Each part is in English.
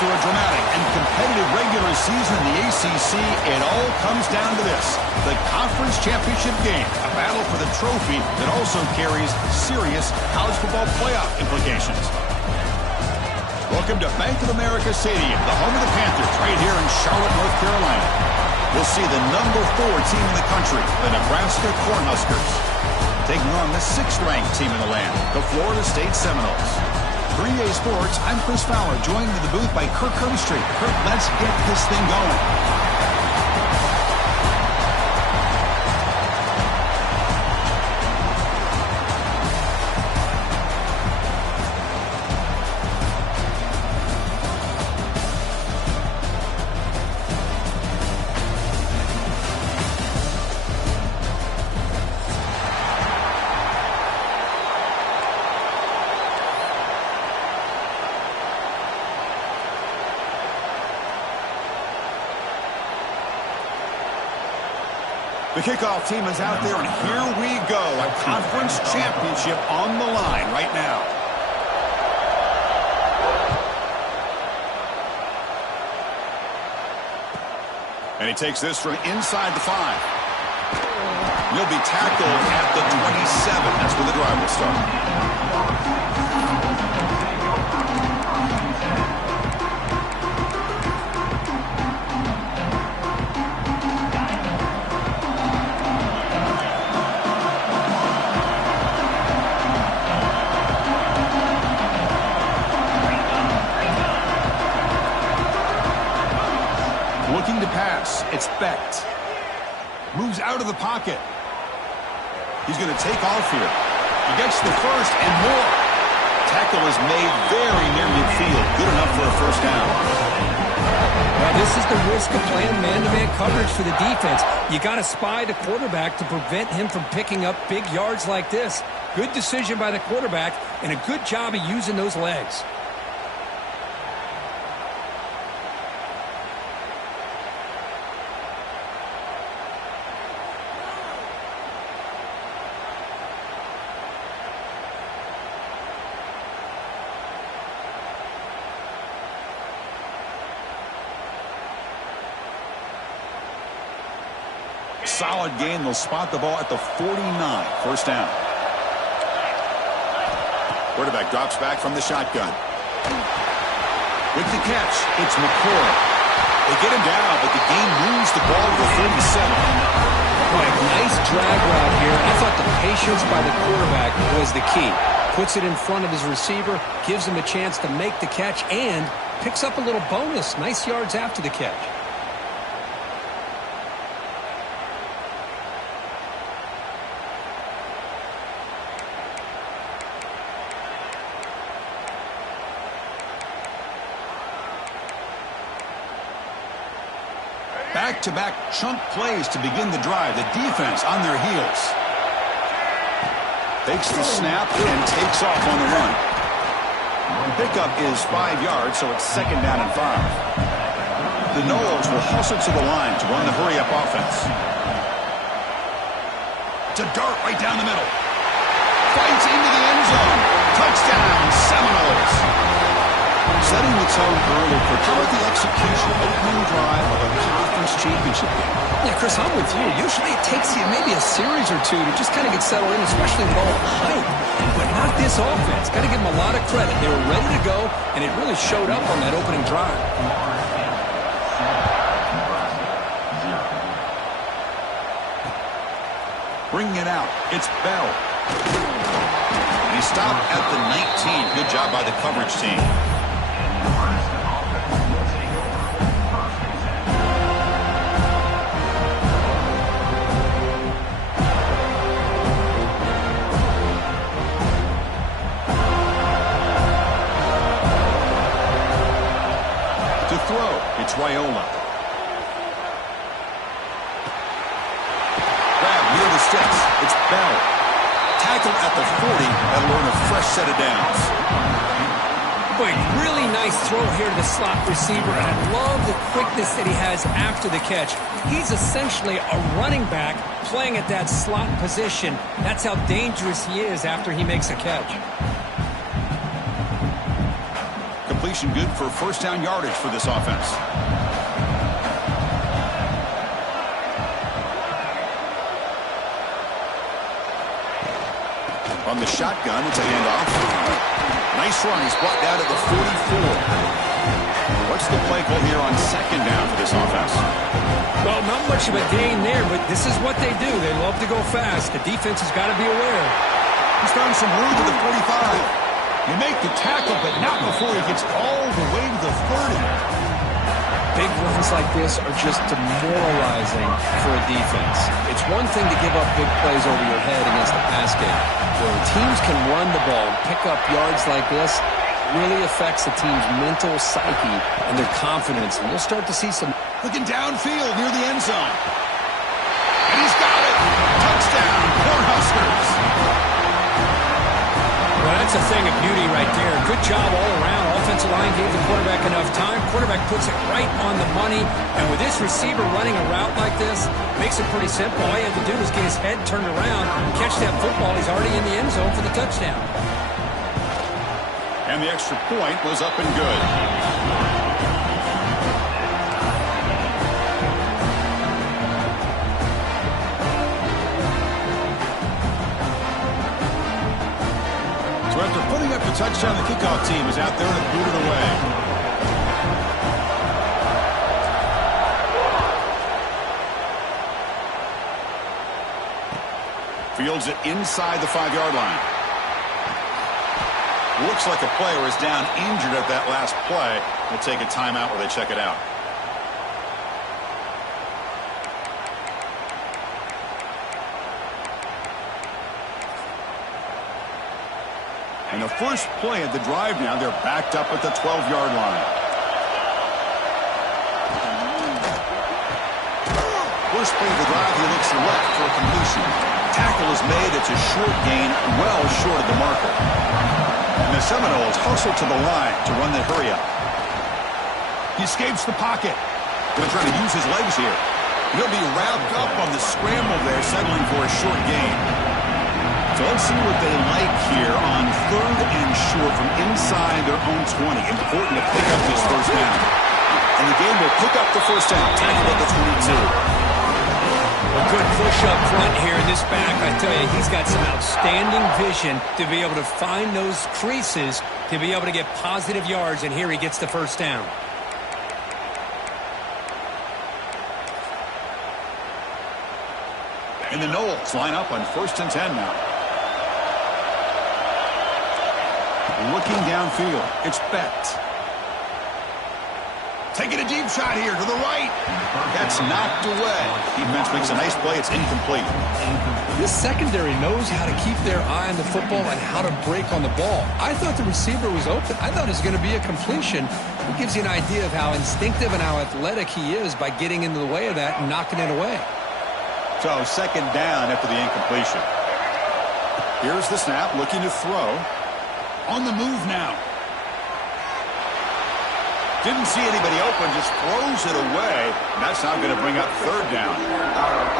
After a dramatic and competitive regular season in the ACC, it all comes down to this: the conference championship game, a battle for the trophy that also carries serious college football playoff implications. Welcome to Bank of America Stadium, the home of the Panthers, right here in Charlotte, North Carolina. We'll see the number 4 team in the country, the Nebraska Cornhuskers, taking on the 6th-ranked team in the land, the Florida State Seminoles. For EA Sports, I'm Chris Fowler, joined in the booth by Kirk Herbstreit. Kirk, let's get this thing going. The kickoff team is out there, and here we go. A conference championship on the line right now. And he takes this from inside the 5. He'll be tackled at the 27. That's where the drive will start. Looking to pass. It's Becht. Moves out of the pocket. He's going to take off here. He gets the first and more. Tackle is made very near midfield. Good enough for a first down. Well, this is the risk of playing man-to-man coverage for the defense. You got to spy the quarterback to prevent him from picking up big yards like this. Good decision by the quarterback and a good job of using those legs. Solid gain. They'll spot the ball at the 49. First down. Quarterback drops back from the shotgun. With the catch, it's McCoy. They get him down, but the game moves the ball to the 37. Right, nice drag route here. I thought the patience by the quarterback was the key. Puts it in front of his receiver, gives him a chance to make the catch, and picks up a little bonus. Nice yards after the catch. Back-to-back chunk plays to begin the drive. The defense on their heels. Takes the snap and takes off on the run. Pickup is 5 yards, so it's 2nd down and 5. The Noles will hustle to the line to run the hurry-up offense. It's a dart right down the middle. Fights into the end zone. Touchdown, Seminoles. Setting the tone early for how about the execution, opening drive of a conference championship game? Yeah, Chris, I'm with you. Usually it takes you maybe a series or two to just kind of get settled in, especially with all the hype. But not this offense. Got to give them a lot of credit. They were ready to go, and it really showed up on that opening drive. Bringing it out. It's Bell. And he stopped at the 19. Good job by the coverage team. It's Raiola. Grab near the sticks. It's Bell. Tackled at the 40. That'll earn a fresh set of downs. Boy, really nice throw here to the slot receiver, and I love the quickness that he has after the catch. He's essentially a running back playing at that slot position. That's how dangerous he is after he makes a catch. completion good for first down yardage for this offense. On the shotgun, it's a handoff. Nice run. He's brought down to the 44. What's the play call here on second down for this offense? Well, not much of a gain there, but this is what they do. They love to go fast. The defense has got to be aware. He's found some room to the 45. You make the tackle, but not before he gets all the way to the 30. Big runs like this are just demoralizing for a defense. It's one thing to give up big plays over your head against the pass game. Where teams can run the ball and pick up yards like this, really affects the team's mental psyche and their confidence. And you'll start to see some... Looking downfield near the end zone. And he's got it. Touchdown, Cornhuskers. Well, that's a thing of beauty right there. Good job all around. Offensive line gave the quarterback enough time. Quarterback puts it right on the money. And with this receiver running a route like this, makes it pretty simple. All you have to do is get his head turned around, catch that football. He's already in the end zone for the touchdown. And the extra point was up and good. So after putting up the touchdown, the kickoff team is out there to boot it away. Fields it inside the 5-yard line. Looks like a player is down injured at that last play. We'll take a timeout where they check it out. And the first play of the drive now, they're backed up at the 12-yard line. First play of the drive, he looks left for a completion. Tackle is made. It's a short gain, well short of the marker. And the Seminoles hustle to the line to run the hurry up. He escapes the pocket. Going to try to use his legs here. He'll be wrapped up on the scramble there, settling for a short gain. So let's see what they like here on 3rd and short from inside their own 20. Important to pick up this first down. And the game will pick up the first down. Tackle at the 22. A good push up front here in this back. I tell you, he's got some outstanding vision to be able to find those creases, to be able to get positive yards, and here he gets the first down. And the Noles line up on 1st and 10 now. Looking downfield. It's Becht. Taking a deep shot here to the right. That's knocked away. Defense makes a nice play. It's incomplete. This secondary knows how to keep their eye on the football and how to break on the ball. I thought the receiver was open. I thought it was going to be a completion. It gives you an idea of how instinctive and how athletic he is by getting into the way of that and knocking it away. So 2nd down after the incompletion. Here's the snap, looking to throw. On the move now. Didn't see anybody open, just throws it away. And that's now going to bring up 3rd down.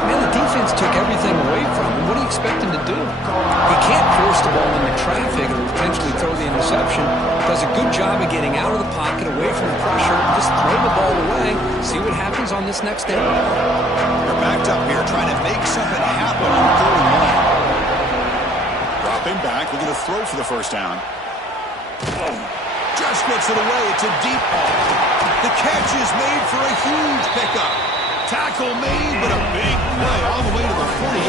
Man, the defense took everything away from him. What do you expect him to do? He can't force the ball into traffic or potentially throw the interception. Does a good job of getting out of the pocket, away from the pressure. Just throw the ball away. See what happens on this next down. They're backed up here, trying to make something happen on 3rd and 1. Dropping back, looking to throw for the first down. Just gets it away. It's a deep ball. The catch is made for a huge pickup. Tackle made, but a big play all the way to the 48.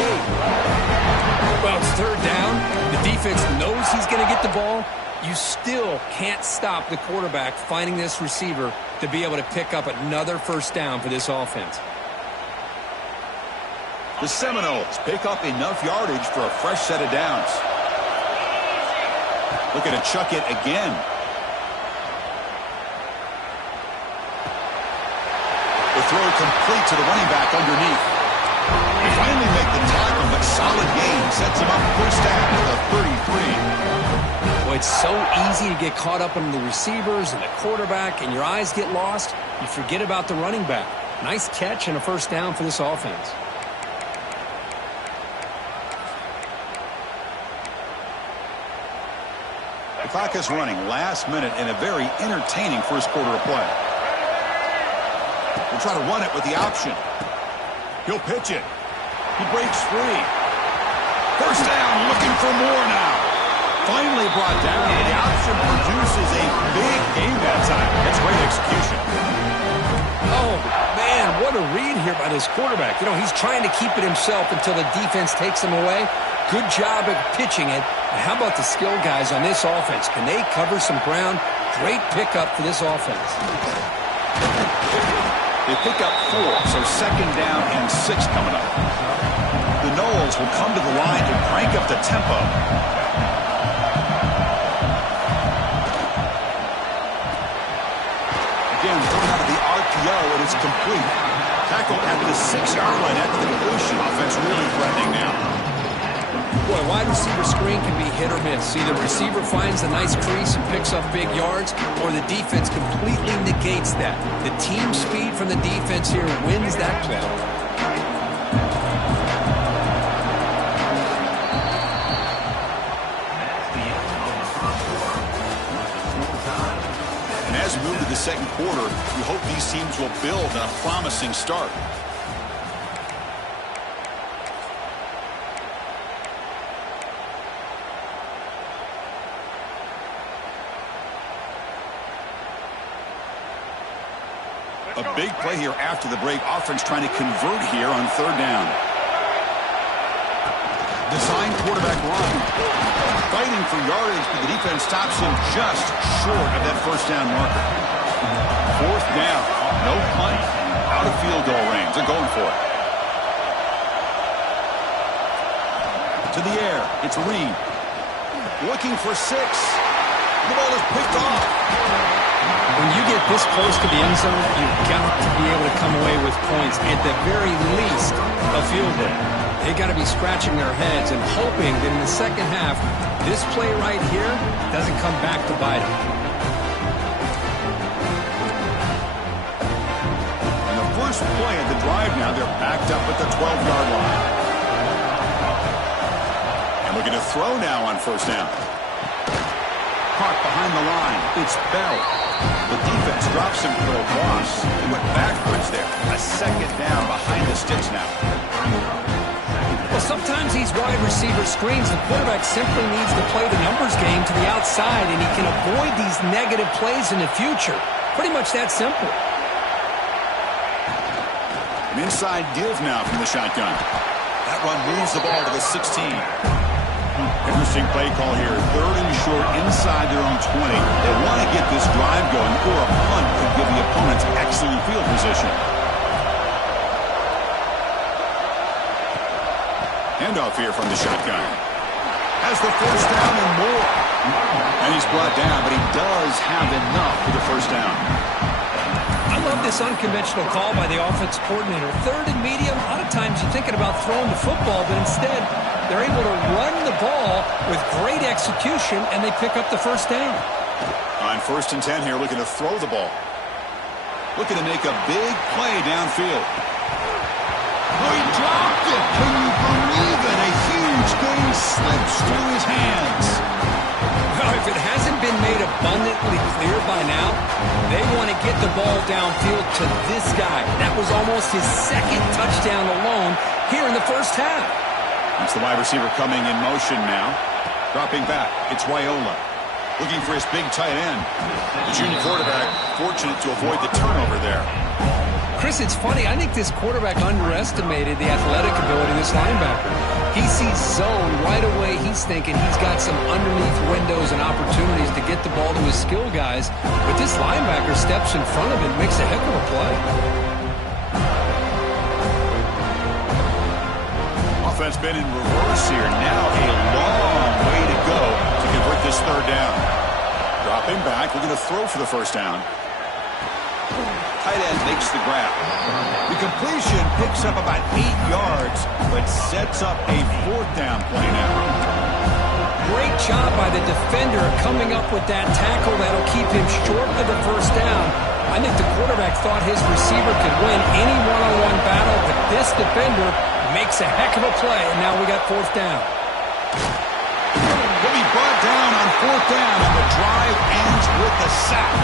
Well, it's 3rd down. The defense knows he's going to get the ball. You still can't stop the quarterback finding this receiver to be able to pick up another first down for this offense. The Seminoles pick up enough yardage for a fresh set of downs. Looking to chuck it again. The throw complete to the running back underneath. They finally make the tackle, but solid gain sets him up first down at the 33. Boy, it's so easy to get caught up in the receivers and the quarterback, and your eyes get lost. You forget about the running back. Nice catch and a first down for this offense. The clock is running. Last minute in a very entertaining first quarter of play. We'll try to run it with the option. He'll pitch it. He breaks free. First down, looking for more now. Finally brought down. The option produces a big game that time. That's great execution. Oh, man, what a read here by this quarterback. You know, he's trying to keep it himself until the defense takes him away. Good job at pitching it. And how about the skill guys on this offense? Can they cover some ground? Great pickup for this offense. They pick up 4, so second down and 6 coming up. The Noles will come to the line to crank up the tempo. Again, thrown out of the RPO, and it's complete. Tackle at the 6-yard line after the completion. Offense really threatening now. Boy, wide receiver screen can be hit or miss. Either receiver finds a nice crease and picks up big yards, or the defense completely negates that. The team speed from the defense here wins that battle. And as we move to the second quarter, we hope these teams will build on a promising start. A big play here after the break. Offense trying to convert here on third down. Design quarterback run. Fighting for yardage, but the defense stops him just short of that first down marker. Fourth down. No punt. Out of field goal range. They're going for it. To the air. It's Reed. Looking for 6. The ball is picked off. When you get this close to the end zone, you've got to be able to come away with points, at the very least, a field goal. They got to be scratching their heads and hoping that in the second half, this play right here doesn't come back to bite them. And the first play of the drive now, they're backed up at the 12-yard line. And we're going to throw now on first down. Caught behind the line. It's Bell. The defense drops him for a loss. He went backwards there. A second down behind the sticks now. Well, sometimes these wide receiver screens, the quarterback simply needs to play the numbers game to the outside, and he can avoid these negative plays in the future. Pretty much that simple. An inside give now from the shotgun. That run moves the ball to the 16. Interesting play call here. Third and short inside their own 20. They want to get this drive going, or a punt could give the opponents excellent field position. Handoff here from the shotgun. Has the first down and more. And he's brought down, but he does have enough for the first down. I love this unconventional call by the offense coordinator. Third and medium, a lot of times you're thinking about throwing the football, but instead they're able to run the ball with great execution, and they pick up the first down. On 1st and 10 here, looking to throw the ball. Looking to make a big play downfield. Oh, he dropped it. Can you believe it? A huge game slips through his hands. Well, if it hasn't been made abundantly clear by now, they want to get the ball downfield to this guy. That was almost his second touchdown alone here in the first half. It's the wide receiver coming in motion now. Dropping back. It's Raiola. Looking for his big tight end. The junior quarterback fortunate to avoid the turnover there. Chris, it's funny. I think this quarterback underestimated the athletic ability of this linebacker. He sees zone right away. He's thinking he's got some underneath windows and opportunities to get the ball to his skill guys. But this linebacker steps in front of him and makes a heck of a play. Offense been in reverse here. Now a long way to go to convert this third down. Dropping back. We're going to throw for the first down. Tight end makes the grab. The completion picks up about 8 yards, but sets up a fourth down play now. Great job by the defender coming up with that tackle that'll keep him short of the first down. I think the quarterback thought his receiver could win any one-on-one battle, but this defender makes a heck of a play, and now we got fourth down. He'll be brought down on fourth down, and the drive ends with the sack.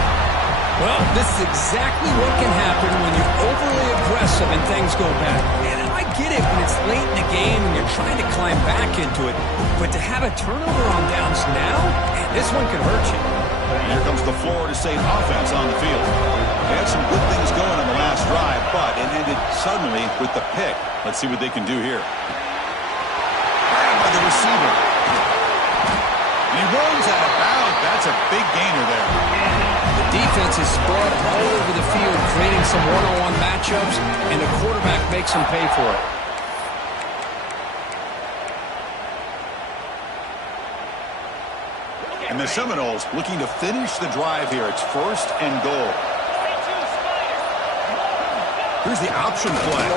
Well, this is exactly what can happen when you're overly aggressive and things go bad. And I get it when it's late in the game and you're trying to climb back into it. But to have a turnover on downs now, man, this one could hurt you. And here comes the Florida State offense on the field. They had some good things going on the last drive, but it ended suddenly with the pick. Let's see what they can do here. Grabbed by the receiver. And he runs out of bounds. That's a big gainer there. The defense is spread all over the field, creating some one-on-one matchups, and the quarterback makes them pay for it. And the Seminoles looking to finish the drive here. It's first and goal. Here's the option play.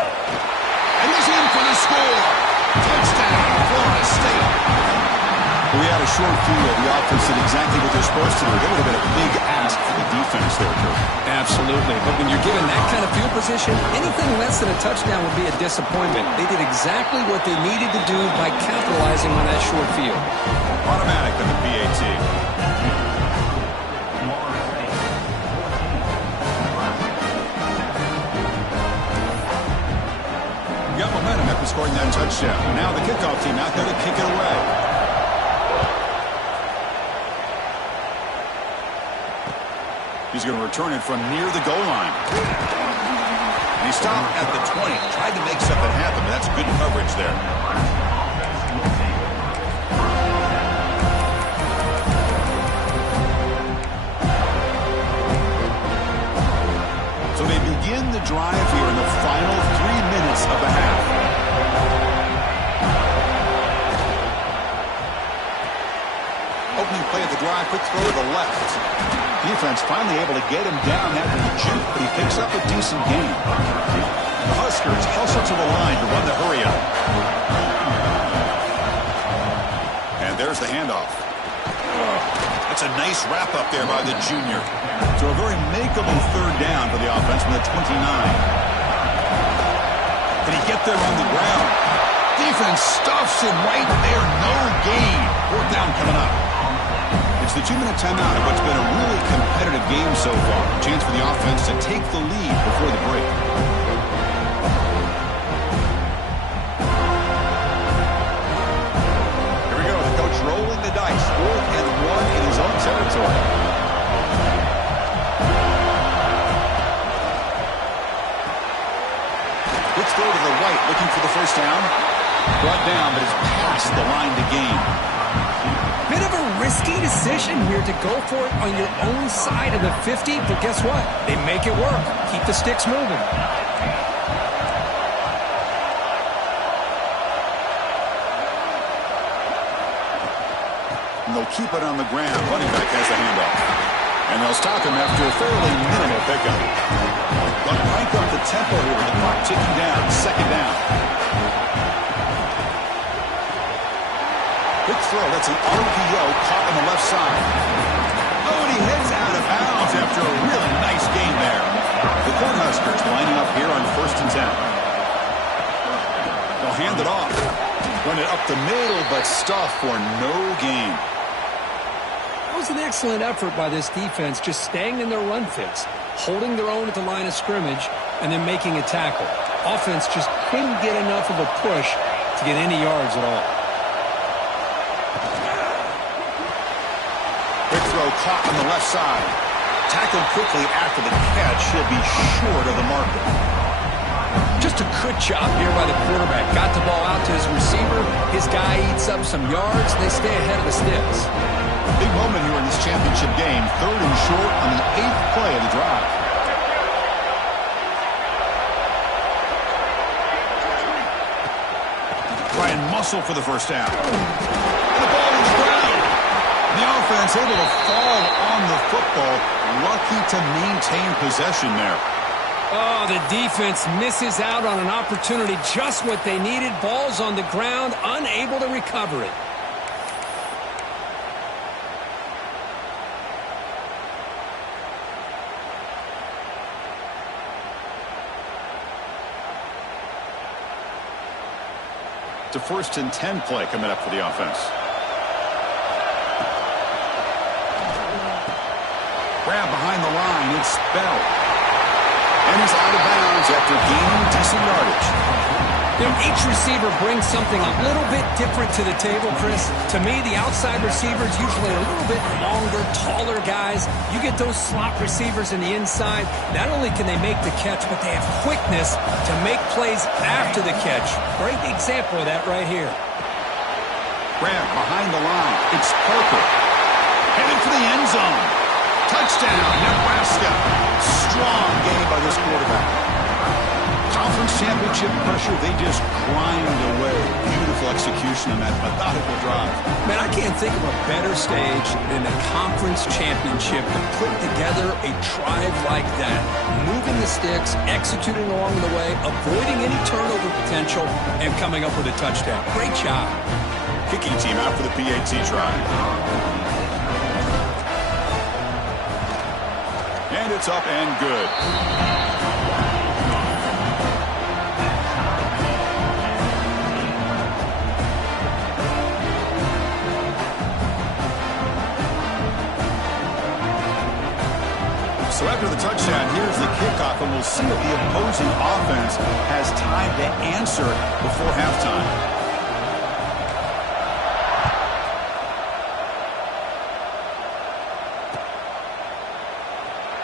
And he's in for the score. Touchdown, Florida State. We had a short field. The offense did exactly what they're supposed to do. That would have been a big ask for the defense there, Kirk. Absolutely. But when you're given that kind of field position, anything less than a touchdown would be a disappointment. They did exactly what they needed to do by capitalizing on that short field. Automatic at the PAT. Got momentum after scoring that touchdown. Now the kickoff team out there to kick it away. He's going to return it from near the goal line. And he stopped at the 20. Tried to make something happen, but that's good coverage there. So they begin the drive here in the final 3 minutes of the half. Opening play of the drive, quick throw to the left. Defense finally able to get him down after the juke, but he picks up a decent gain. The Huskers hustle to the line to run the hurry up. And there's the handoff. That's a nice wrap up there by the junior. So a very makeable third down for the offense from the 29. Can he get there on the ground? Defense stuffs him right there. No gain. Fourth down coming up. It's the 2-minute timeout of what's been a really competitive game so far. A chance for the offense to take the lead before the break. Here we go. The coach rolling the dice. 4th and 1 in his own territory. Quick throw to the right, looking for the first down. Brought down, but it's past the line to gain. Bit of a risky decision here to go for it on your own side of the 50, but guess what? They make it work. Keep the sticks moving. And they'll keep it on the ground. Running back has the handoff. And they'll stop him after a fairly minimal pickup. They'll crank up the tempo here with the clock ticking down. Second down. Quick throw. That's an RPO caught on the left side. Oh, and he heads out of bounds after a really nice gain there. The Cornhuskers lining up here on 1st and 10. They'll hand it off. Run it up the middle, but stuffed for no gain. That was an excellent effort by this defense, just staying in their run fits, holding their own at the line of scrimmage, and then making a tackle. Offense just couldn't get enough of a push to get any yards at all. Quick throw caught on the left side. Tackled quickly after the catch. He'll be short of the marker. Just a good job here by the quarterback. Got the ball out to his receiver. His guy eats up some yards. They stay ahead of the sticks. Big moment here in this championship game. 3rd and short on the 8th play of the drive. Try and muscle for the first down. And the ball is ground. The offense able to fall on the football. Lucky to maintain possession there. Oh, the defense misses out on an opportunity. Just what they needed. Ball's on the ground, unable to recover it. It's a 1st and 10 play coming up for the offense. Grab behind the line. It's Bell. And he's out of bounds after gaining decent yardage. You know, each receiver brings something a little bit different to the table, Chris. To me, the outside receivers usually are a little bit longer, taller guys. You get those slot receivers in the inside. Not only can they make the catch, but they have quickness to make plays after the catch. Great example of that right here. Grab behind the line. It's Parker. Headed for the end zone. Touchdown, Nebraska. Strong game by this quarterback. Conference championship pressure, they just grind away. Beautiful execution on that methodical drive. Man, I can't think of a better stage than a conference championship to put together a drive like that. Moving the sticks, executing along the way, avoiding any turnover potential, and coming up with a touchdown. Great job. Kicking team out for the PAT try. And it's up and good. So after the touchdown, here's the kickoff, and we'll see if the opposing offense has time to answer before halftime.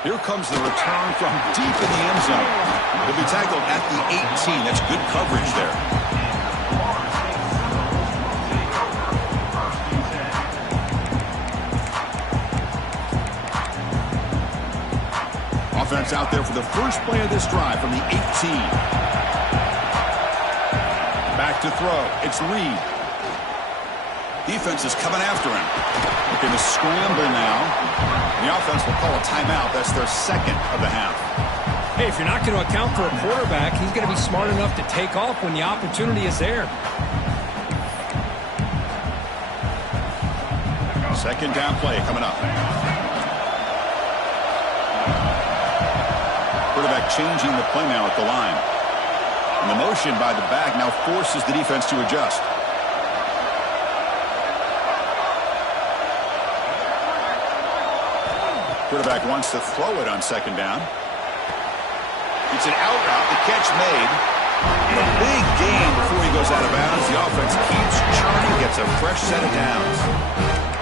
Here comes the return from deep in the end zone. He'll be tackled at the 18. That's good coverage there. Offense out there for the first play of this drive from the 18. Back to throw. It's Reed. Defense is coming after him. Looking to scramble now. The offense will call a timeout. That's their second of the half. Hey, if you're not going to account for a quarterback, he's going to be smart enough to take off when the opportunity is there. Second down play coming up. Quarterback changing the play now at the line. And the motion by the back now forces the defense to adjust. Quarterback wants to throw it on second down. It's an out route. The catch made. And a big gain before he goes out of bounds. The offense keeps churning, gets a fresh set of downs.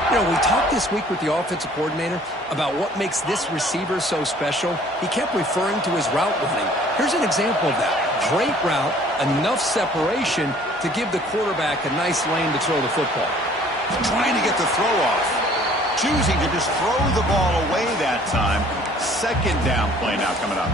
You know, we talked this week with the offensive coordinator about what makes this receiver so special. He kept referring to his route running. Here's an example of that. Great route, enough separation to give the quarterback a nice lane to throw the football. Trying to get the throw off. Choosing to just throw the ball away that time. Second down play now coming up.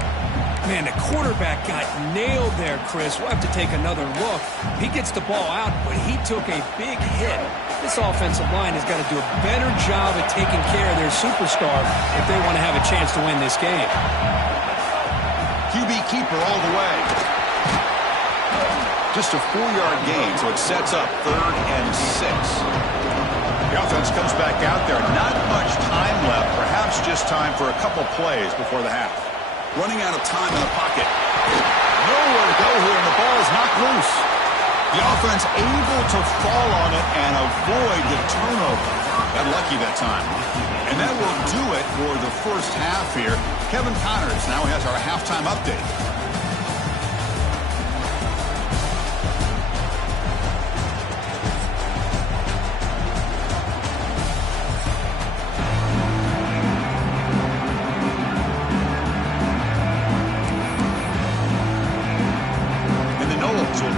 Man, the quarterback got nailed there, Chris. We'll have to take another look. He gets the ball out, but he took a big hit. This offensive line has got to do a better job of taking care of their superstar if they want to have a chance to win this game. QB keeper all the way. Just a 4-yard gain, so it sets up 3rd and 6. The offense comes back out there. Not much time left. Perhaps just time for a couple plays before the half. Running out of time in the pocket. Nowhere to go here, and the ball is knocked loose. The offense able to fall on it and avoid the turnover. Got lucky that time. And that will do it for the first half here. Kevin Connors now has our halftime update.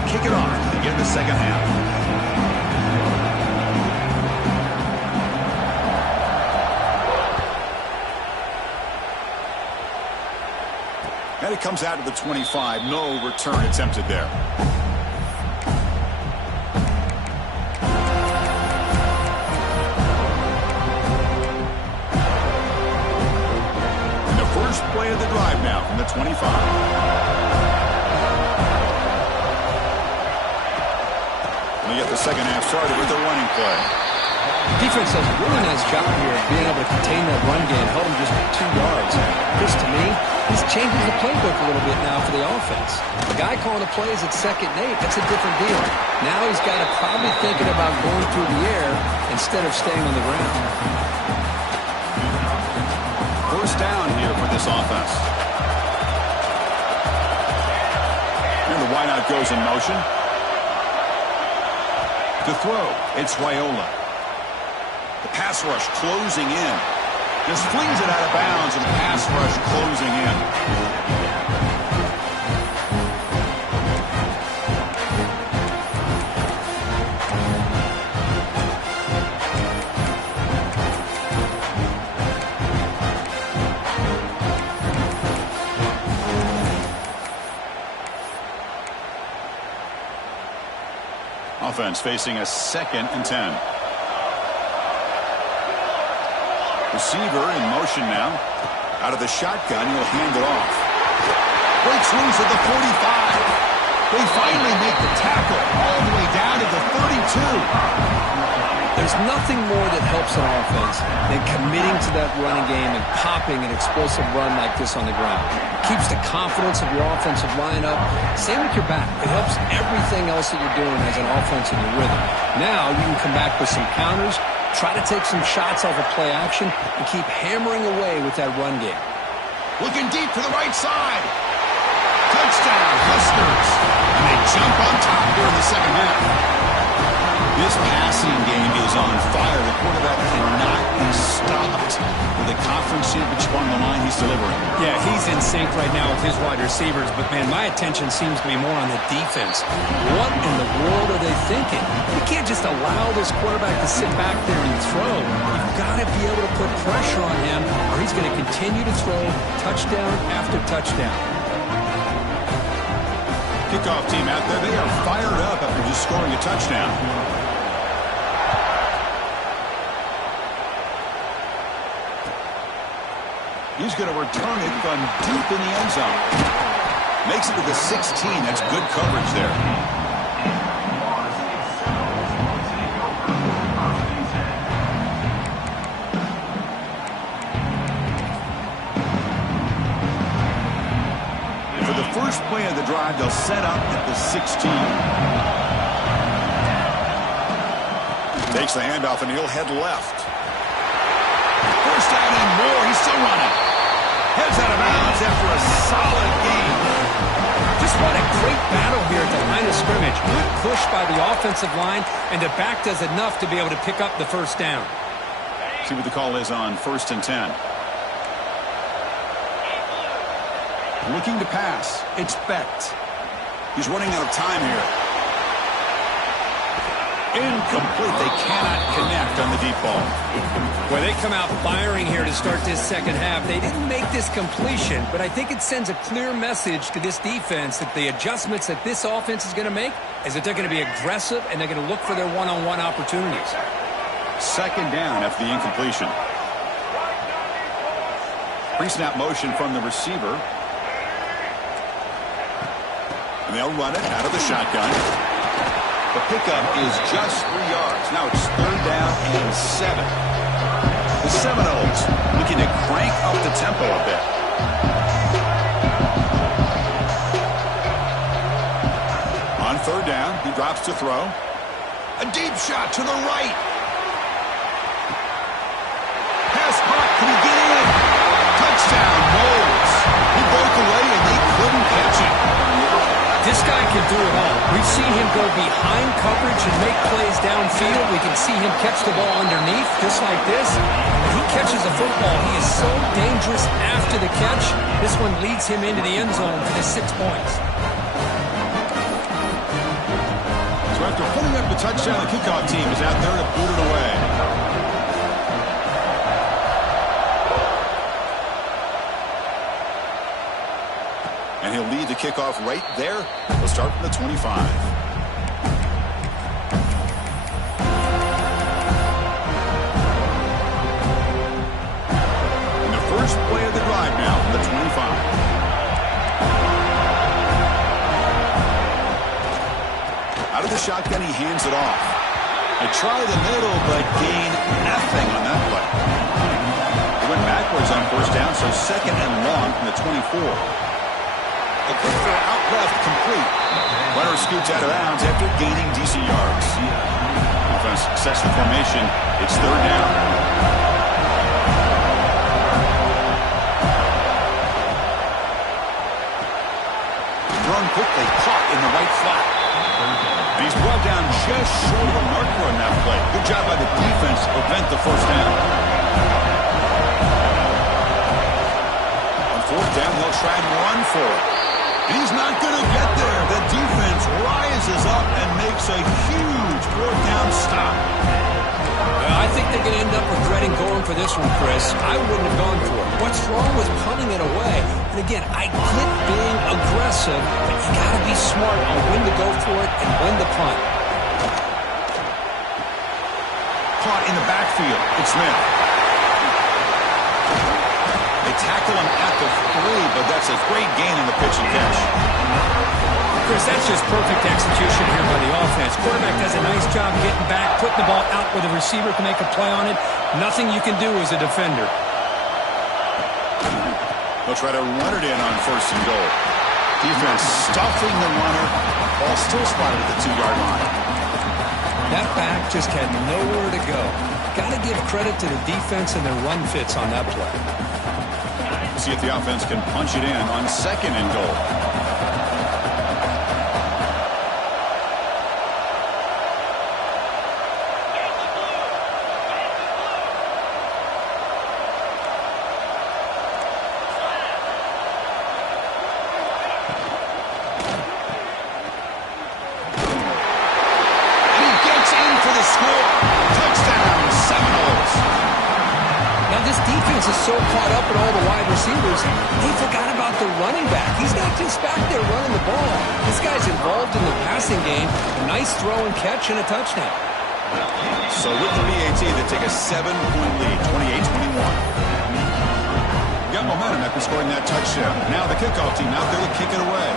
Kick it off to begin the second half. And it comes out to the 25. No return attempted there. And the first play of the drive now from the 25. We get the second half started with a running play. Defense does a really nice job here of being able to contain that run game, held him just 2 yards. Chris, to me, he's changing the playbook a little bit now for the offense. The guy calling the plays at 2nd and 8, that's a different deal. Now he's got to probably thinking about going through the air instead of staying on the ground. first down here for this offense. And the wideout goes in motion. To throw, it's Raiola. The pass rush closing in. Just flings it out of bounds, and the pass rush closing in. Offense facing a 2nd and 10. Receiver in motion now. Out of the shotgun, he'll hand it off. Breaks loose at the 45. They finally make the tackle all the way down to the 32. There's nothing more that helps an offense than committing to that running game and popping an explosive run like this on the ground. Keeps the confidence of your offensive line up. Same with your back. It helps everything else that you're doing as an offense in your rhythm. Now you can come back with some counters, try to take some shots off of play action, and keep hammering away with that run game. Looking deep to the right side. Touchdown, Huskers. And they jump on top here in the second half. This passing game is on fire. The quarterback cannot be stopped. With the conference championship on the line, he's delivering. Yeah, he's in sync right now with his wide receivers, but, man, my attention seems to be more on the defense. What in the world are they thinking? You can't just allow this quarterback to sit back there and throw. You've got to be able to put pressure on him, or he's going to continue to throw touchdown after touchdown. Kickoff team out there. They are fired up after just scoring a touchdown. He's going to return it from deep in the end zone. Makes it to the 16. That's good coverage there. For the first play of the drive, they'll set up at the 16. Takes the handoff, and he'll head left. First down and more. He's still running. Heads out of bounds after a solid gain. Just what a great battle here at the line of scrimmage. Good push by the offensive line, and the back does enough to be able to pick up the first down. See what the call is on 1st and 10. Looking to pass. It's Becht. He's running out of time here. Incomplete. They cannot connect on the deep ball. Well, they come out firing here to start this second half. They didn't make this completion, but I think it sends a clear message to this defense that the adjustments that this offense is going to make is that they're going to be aggressive and they're going to look for their one-on-one opportunities. Second down after the incompletion. Pre-snap motion from the receiver. And they'll run it out of the shotgun. The pickup is just 3 yards. Now it's 3rd down and 7. The Seminoles looking to crank up the tempo a bit. On 3rd down, he drops to throw. A deep shot to the right. Pass caught. Can he get in? Touchdown, Moles. He broke away and they couldn't catch him. This guy can do it all. We've seen him go behind coverage and make plays downfield. We can see him catch the ball underneath, just like this. When he catches a football, he is so dangerous after the catch. This one leads him into the end zone for the 6 points. So after putting up the touchdown, the kickoff team is out there to boot it away. And he'll lead the kickoff right there. He'll start from the 25. And the first play of the drive now from the 25. Out of the shotgun, he hands it off. They try the middle, but gain nothing on that play. They went backwards on 1st down, so 2nd and long from the 24. A quick throw out left, complete. Runner scoots out of bounds after gaining decent yards. Offense sets the formation. It's 3rd down. prevent the first down. On fourth down, he'll try and run for it. And he's not going to get there. The defense rises up and makes a huge fourth down stop. I think they're going to end up regretting going for this one, Chris. I wouldn't have gone for it. What's wrong with punting it away? And again, I get being aggressive, but you got to be smart on when to go for it and when to punt. Caught in the backfield. It's Smith. They tackle him at the 3, but that's a great gain in the pitch and catch. Chris, that's just perfect execution here by the offense. Quarterback does a nice job getting back, putting the ball out where the receiver can make a play on it. Nothing you can do as a defender. They'll try to run it in on first and goal. Defense stuffing the runner. Ball still spotted at the 2-yard line. That back just had nowhere to go. Got to give credit to the defense and their run fits on that play. See if the offense can punch it in on second and goal. Is so caught up in all the wide receivers, they forgot about the running back. He's not just back there running the ball. This guy's involved in the passing game. A nice throw and catch and a touchdown. So with the BAT, they take a 7-point lead, 28-21. Got momentum after scoring that touchdown. Now the kickoff team out there to kick it away.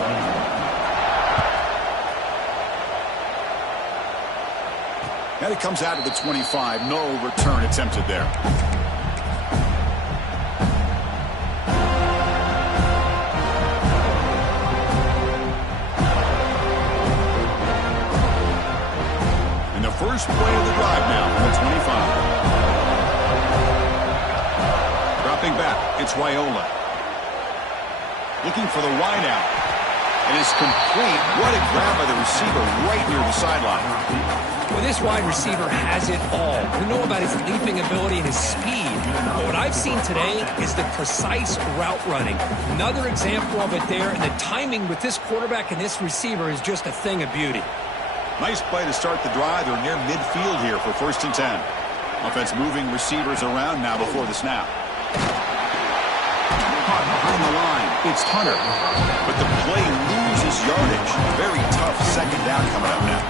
And it comes out of the 25. No return attempted there. First play of the drive now from the 25. Dropping back, it's Raiola. Looking for the wide out. It is complete. What a grab by the receiver right near the sideline. Well, this wide receiver has it all. We know about his leaping ability and his speed. But what I've seen today is the precise route running. Another example of it there, and the timing with this quarterback and this receiver is just a thing of beauty. Nice play to start the drive. They're near midfield here for first and 10. Offense moving receivers around now before the snap. Caught behind the line. It's Hunter. But the play loses yardage. Very tough second down coming up now.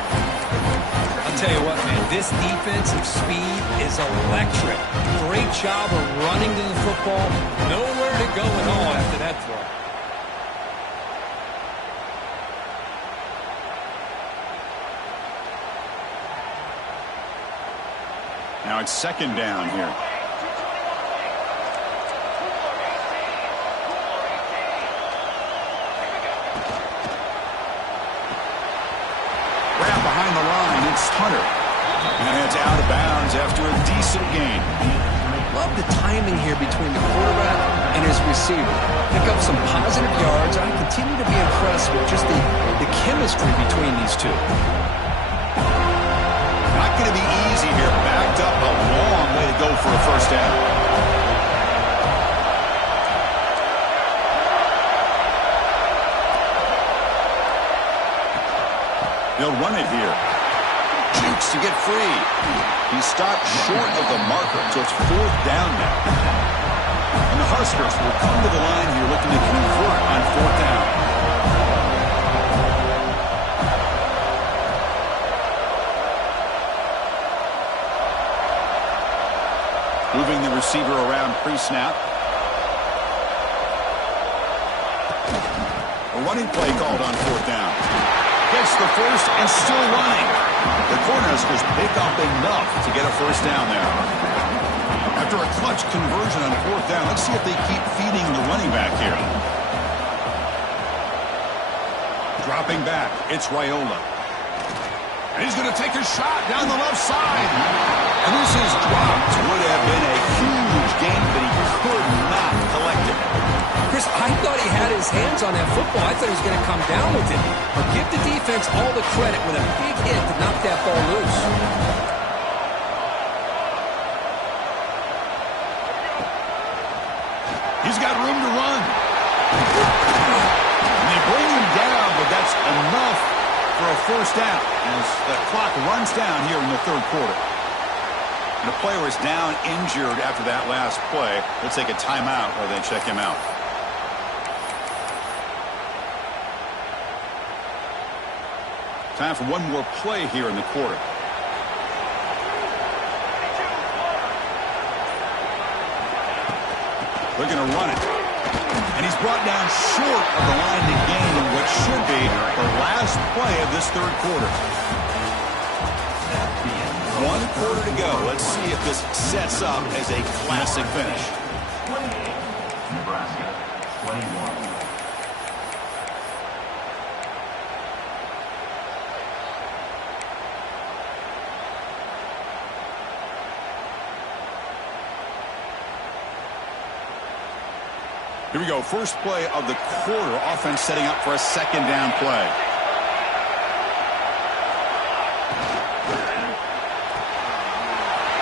I'll tell you what, man. This defensive speed is electric. Great job of running to the football. Nowhere to go at all after that throw. Now it's second down here. Wrap behind the line, it's Hunter. And it's out of bounds after a decent gain. Love the timing here between the quarterback and his receiver. Pick up some positive yards. I continue to be impressed with just the chemistry between these two. Not going to be easy here. Backed up a long way to go for a first down. They'll run it here. Jukes to get free. He stopped short of the marker, so it's fourth down now. And the Huskers will come to the line here looking to convert on fourth down. Moving the receiver around pre-snap. A running play called on fourth down. Gets the first and still running. The Cornhuskers pick up enough to get a first down there. After a clutch conversion on fourth down, let's see if they keep feeding the running back here. Dropping back, it's Raiola. And he's going to take a shot down the left side. And this is dropped. Would have been a huge gain, but he could not collect it. Chris, I thought he had his hands on that football. I thought he was going to come down with it. But give the defense all the credit with a big hit to knock that ball loose. He's got room to run. And they bring him down, but that's enough for a first down as the clock runs down here in the third quarter. And the player is down injured after that last play. Let's take a timeout while they check him out. Time for one more play here in the quarter. They're going to run it. And he's brought down short of the line to gain in what should be the last play of this third quarter. 1 quarter to go. Let's see if this sets up as a classic finish. 28, Nebraska, 21. Here we go. First play of the quarter. Offense setting up for a second down play.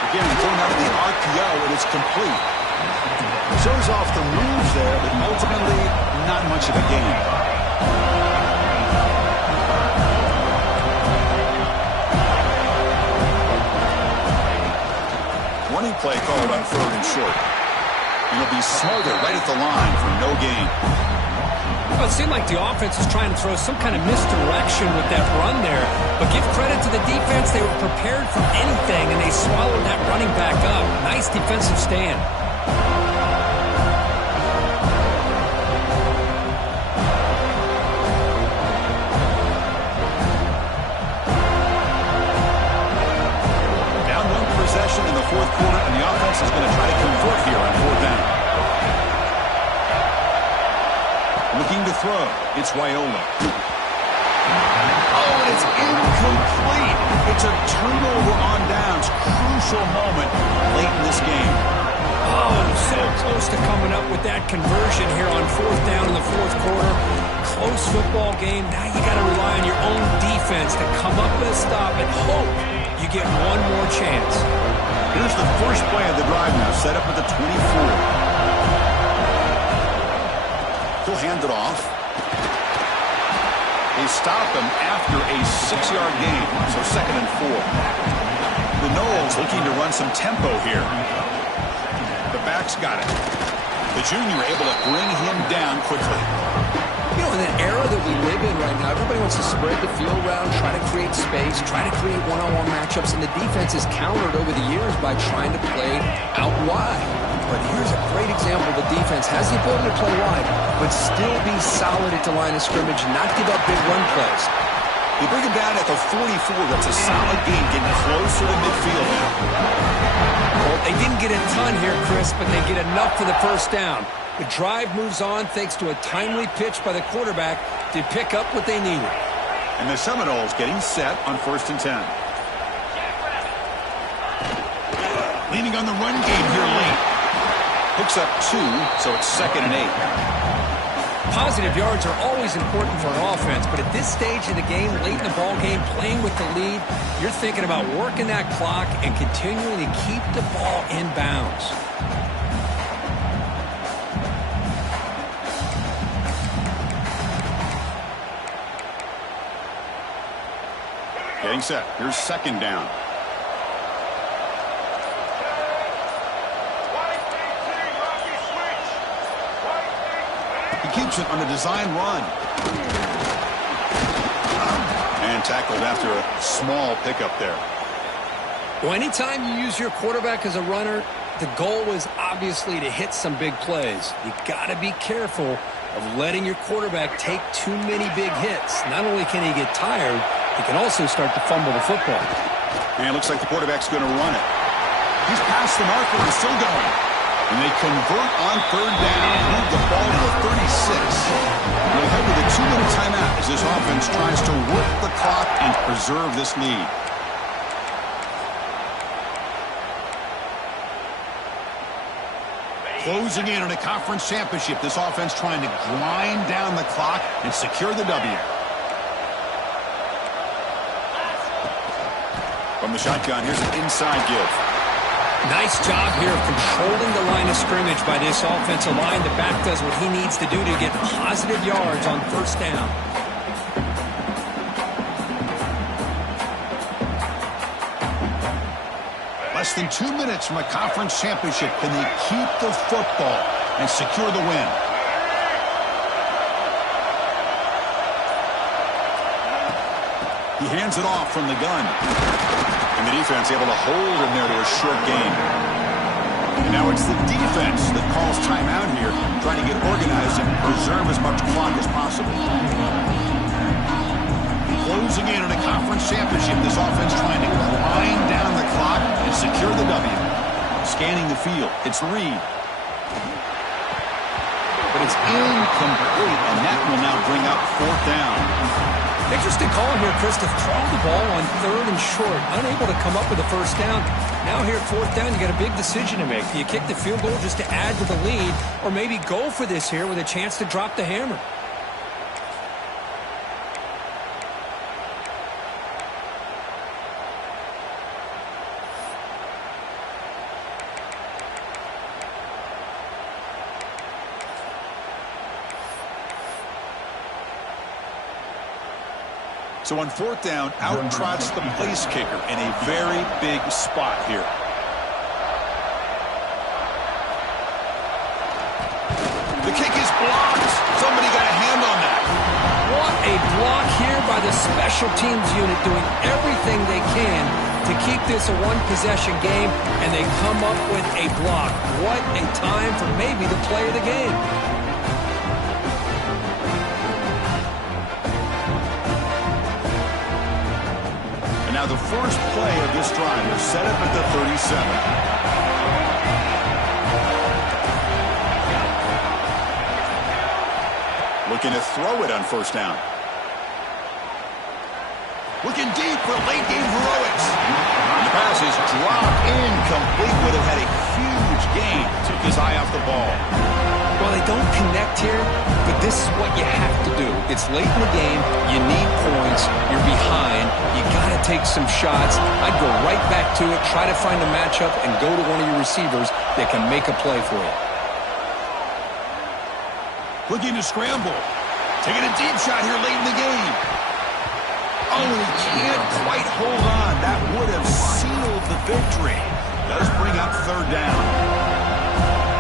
Again, throwing out of the RPO, and it's complete. Shows off the moves there, but ultimately not much of a gain. Running play called on 3rd and short. And he'll be smothered right at the line for no gain. Well, it seemed like the offense was trying to throw some kind of misdirection with that run there. But give credit to the defense. They were prepared for anything, and they swallowed that running back up. Nice defensive stand. Down 1 possession in the fourth quarter, and the offense is going to try to convert here on 4th down. Looking to throw. It's Raiola. Oh, and it's incomplete. It's a turnover on downs. Crucial moment late in this game. Oh, so close to coming up with that conversion here on 4th down in the fourth quarter. Close football game. Now you got to rely on your own defense to come up with a stop and hope you get one more chance. Here's the first play of the drive now, set up at the 24. He'll hand it off. They stop him after a 6-yard gain, so 2nd and 4. The Noles looking to run some tempo here. The back's got it. The junior able to bring him down quickly. You know, in the era that we live in right now, everybody wants to spread the field around, try to create space, try to create one-on-one matchups, and the defense is countered over the years by trying to play out wide. But here's a great example. The defense has the ability to play wide, but still be solid at the line of scrimmage, not give up big run plays. They bring him down at the 44. That's a solid gain, getting closer to midfield now. Well, they didn't get a ton here, Chris, but they get enough for the first down. The drive moves on thanks to a timely pitch by the quarterback to pick up what they needed. And the Seminoles getting set on 1st and 10. Leaning on the run game here late. Picks up 2, so it's 2nd and 8. Positive yards are always important for an offense, but at this stage of the game, late in the ball game, playing with the lead, you're thinking about working that clock and continuing to keep the ball in bounds. Getting set. Here's 2nd down. He keeps it on a design run. And tackled after a small pickup there. Well, anytime you use your quarterback as a runner, the goal is obviously to hit some big plays. You got to be careful of letting your quarterback take too many big hits. Not only can he get tired, he can also start to fumble the football. And it looks like the quarterback's going to run it. He's past the marker and still going. And they convert on 3rd down, move the ball to the 36. We'll head with a 2-minute timeout as this offense tries to work the clock and preserve this lead. Closing in on a conference championship, this offense trying to grind down the clock and secure the W. From the shotgun, here's an inside give. Nice job here of controlling the line of scrimmage by this offensive line. The back does what he needs to do to get positive yards on first down. Less than 2 minutes from a conference championship. Can they keep the football and secure the win? He hands it off from the gun. And the defense able to hold him there to a short gain. And now it's the defense that calls timeout here, trying to get organized and preserve as much clock as possible. Closing in on a conference championship, this offense trying to grind down the clock and secure the W. Scanning the field, it's Reed. But it's incomplete, and that will now bring up fourth down. Interesting call here, Chris, to throw the ball on third and short. Unable to come up with a first down. Now here at fourth down, you got a big decision to make. Do you kick the field goal just to add to the lead, or maybe go for this here with a chance to drop the hammer? So on fourth down, out trots the place kicker in a very big spot here. The kick is blocked. Somebody got a hand on that. What a block here by the special teams unit, doing everything they can to keep this a one-possession game, and they come up with a block. What a time for maybe the play of the game. Now the first play of this drive is set up at the 37. Looking to throw it on first down. Looking deep for late game heroics. The pass is dropped incomplete. Would have had a huge gain. Took his eye off the ball. Well, they don't connect here, but this is what you have to do. It's late in the game. You need points. You're behind. You got to take some shots. I'd go right back to it, try to find a matchup, and go to one of your receivers that can make a play for you. Looking to scramble. Taking a deep shot here late in the game. Oh, he can't quite hold on. That would have sealed the victory. Does bring up third down.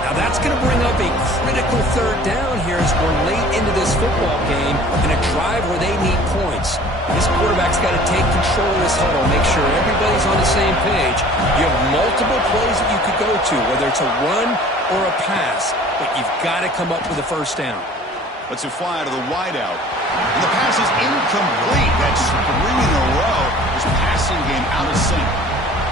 Now that's going to bring up a critical third down here as we're late into this football game in a drive where they need points. This quarterback's got to take control of this huddle, make sure everybody's on the same page. You have multiple plays that you could go to, whether it's a run or a pass, but you've got to come up with a first down. Let's it fly to the wideout. And the pass is incomplete. That's 3 in a row. His passing game out of sync.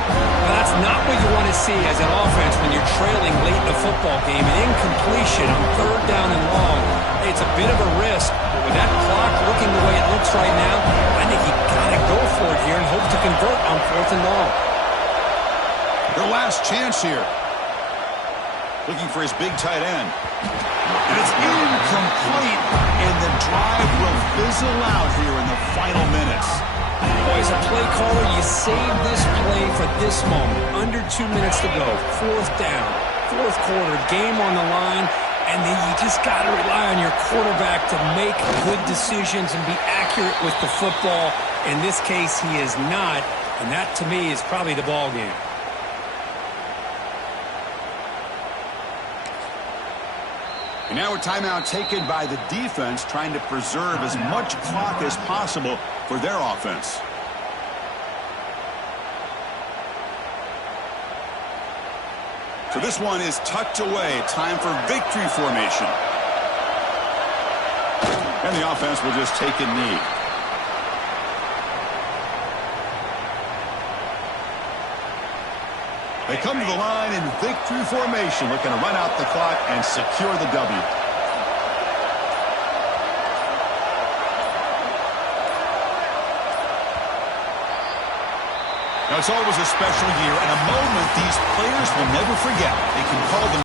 Well, that's not what you want to see as an offense when you're trailing late in a football game. An incompletion on third down and long. It's a bit of a risk, but with that clock looking the way it looks right now, I think you got to go for it here and hope to convert on fourth and long. Their last chance here. Looking for his big tight end. And it's incomplete, and the drive will fizzle out here in the final minutes. Boy, as a play caller, you save this play for this moment. Under 2 minutes to go. Fourth down. Fourth quarter. Game on the line. And then you just got to rely on your quarterback to make good decisions and be accurate with the football. In this case, he is not. And that, to me, is probably the ball game. And now a timeout taken by the defense, trying to preserve as much clock as possible for their offense. So this one is tucked away. Time for victory formation. And the offense will just take a knee. They come to the line in victory formation, looking to run out the clock and secure the W. Now, it's always a special year and a moment these players will never forget. They can call them